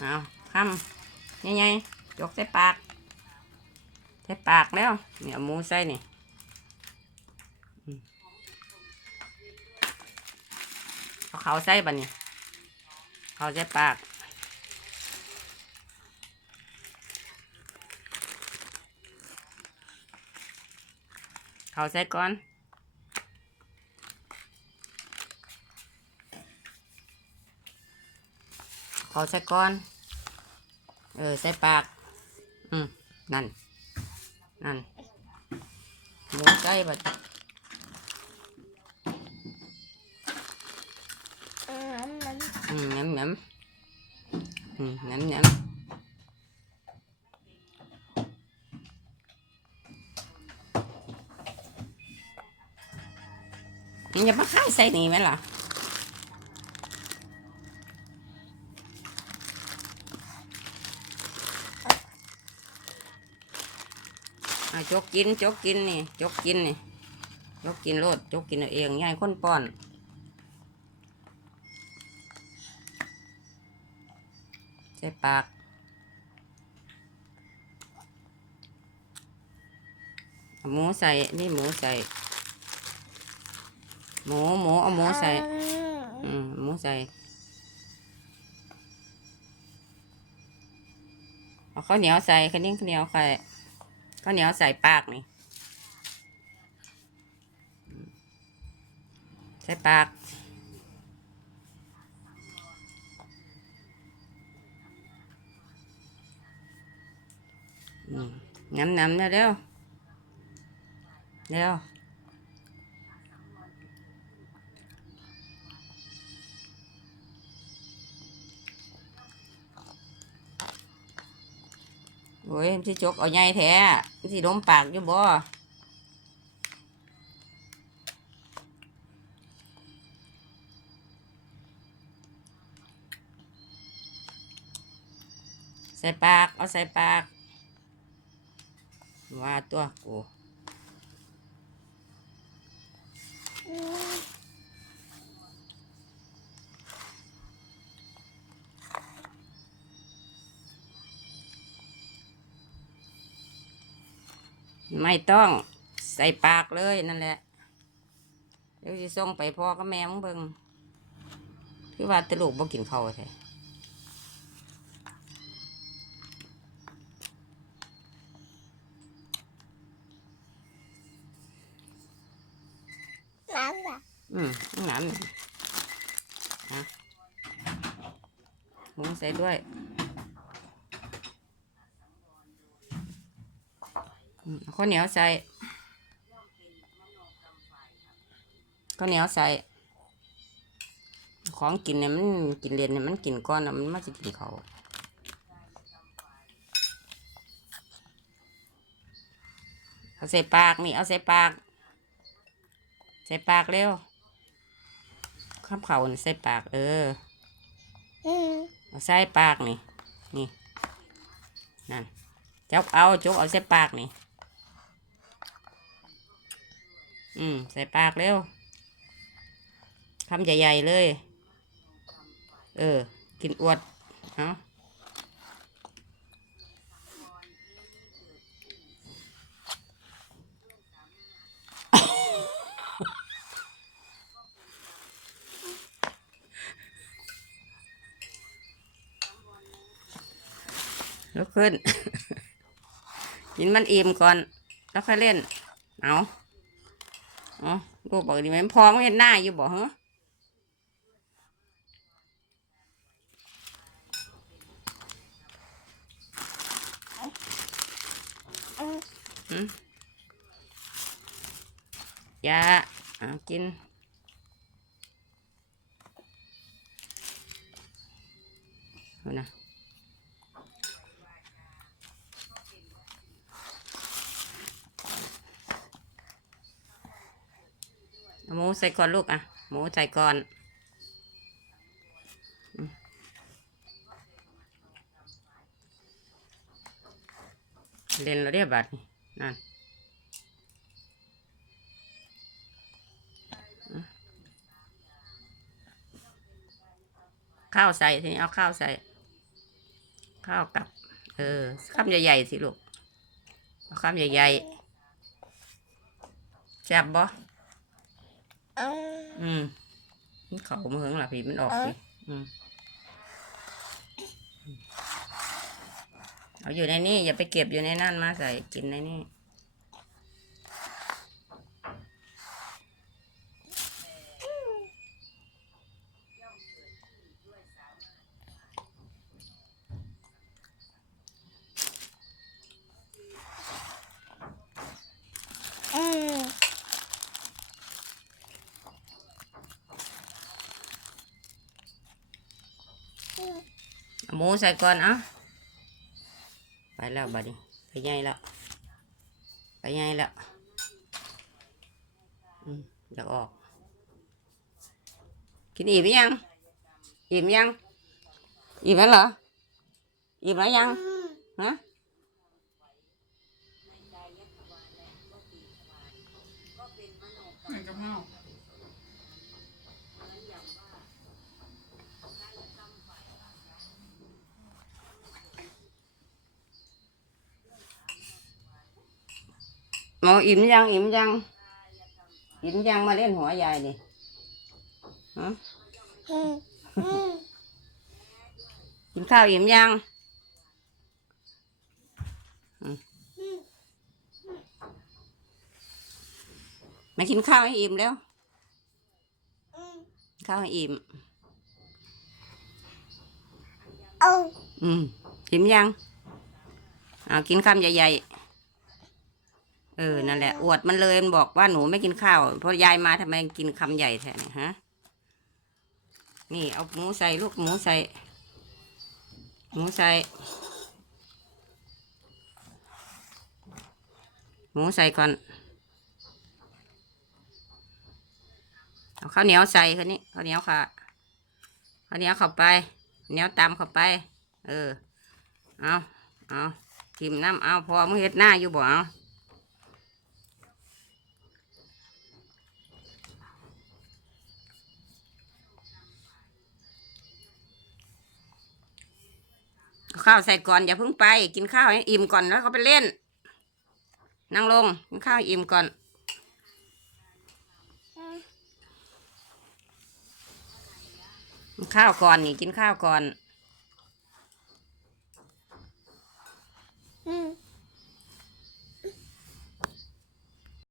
เอาคำยังไงยกใส่ปาก ใส่ปากแล้วเนี่ยหมูใส่นี่เอาเขาใส่บันนี่เขาใส่ปากเขาใส่ก่อน เขาใส่ก่อน เออ ใส่ปาก อืม นั่น นั่นหมูใส่บัดอืมมันอืมน้ำน้ำอืมน้ำน้ำมันจะมาค่ายใส่นี่ไหมล่ะ อะจกกินจกกินนี่จกกินนี่จกกินโลดจกกินเอาเองยายคนป้อนใส่ปากเอาหมูใส่นี่หมูใส่หมูหมูเอาหมูใส่อืมหมูใส่เอาข้าวเหนียวใส่ข้าวเหนียวข้าวเหนียวใส่ ข้าวเหนียวใส่ปากนี่ ใส่ปากอืมน้ำน้ำเร็วเร็วเร็วโอ้ยมันสิจกเอาใหญ่แท้ สิล้มปากอยู่บ่ใส่ปาก เอาใส่ปาก ว่าตัวกู ไม่ต้องใส่ปากเลยนั่นแหละ เดี๋ยวจะส่งไปพ่อกับแม่มึงเบิงคือว่าแตลูกบ่กินข้าวแท้น้ำอะอืมนั่นฮะหมูใส่ด้วยอืมเอา ข้าวเหนียวใส่ข้าวเหนียวใส่ของกินเนี่ยมันกินเรียนเนี่ยมันกินก้อนอะมันมาจะกินเขาวเอาใส่ปากนี่เอาใส่ปาก ใส่ปากเร็วข้ามเขานี่ใส่ปาก เอออืมเอาใส่ปากนี่นี่นั่นจกเอาจกเอาใส่ปากนี่ อืม ใส่ปากเร็วคำใหญ่ๆเลย เออ กินอวด เอาลุกขึ้น กินมันอิ่มก่อน แล้วค่อยเล่น เอา เอาลูกบอกดีไหมพอไม่เห็นหน้าอยู่บอกเหรออืมอืมยาอะกินเอานะเอา หมูใส่ก่อนลูกอะ หมูใส่ก่อน เล่นแล้วเรียบบัดนี่นั่นข้าวใส่ทีนี้เอาข้าวใส่ ข้าวกับ เออคำใหญ่ๆสิลูกเอาคำใหญ่ๆแซ่บบ่ อืมอืมมันเขามาเหิงล่ะพี่มันออกสิอืมเอาอยู่ในนี่อย่าไปเก็บอยู่ในนั่นมาใส่กินในนี่ อืม เอาหมูใส่ก่อนเอะไปแล้วบัดนี้ไปใหญ่แล้วไปใหญ่แล้วอืมอยากออก กินอิ่ม หรือยังอิ่มยังอิ่มแล้วเหรออิ่มแล้วยังอืมฮะแม่งกับเมาหมออิ่มยังอิ่มยัง อิ่มยังมาเล่นหัวยายดิฮะอืมอืมกินข้าวอิ่มยังอืมมากินข้าวให้อิ่มแล้วอืมข้าวให้อิ่มเอาอืมอิ่มยังเอากินคำใหญ่ๆ เออ นั่นแหละ อวดมันเลยมันบอกว่าหนูไม่กินข้าว เพราะยายมาทำไมกินคำใหญ่แทนฮะ นี่เอาหมูใส่ลูกหมูใส่ หมูใส่ หมูใส่ก่อน เอาข้าวเหนียวใส่คนนี้ข้าวเหนียวค่ะ ข้าวเหนียวเข้าไปเหนียวตามเข้าไป เออ เอาเอาทิมน้ำเอาพอมึงเฮ็ดหน้าอยู่บ่เอา ข้าวใส่ก่อนอย่าเพิ่งไป กินข้าวให้อิ่มก่อนแล้วเขาไปเล่น นั่งลงกินข้าวอิ่มก่อน กินข้าวก่อนนี่กินข้าวก่อน อืม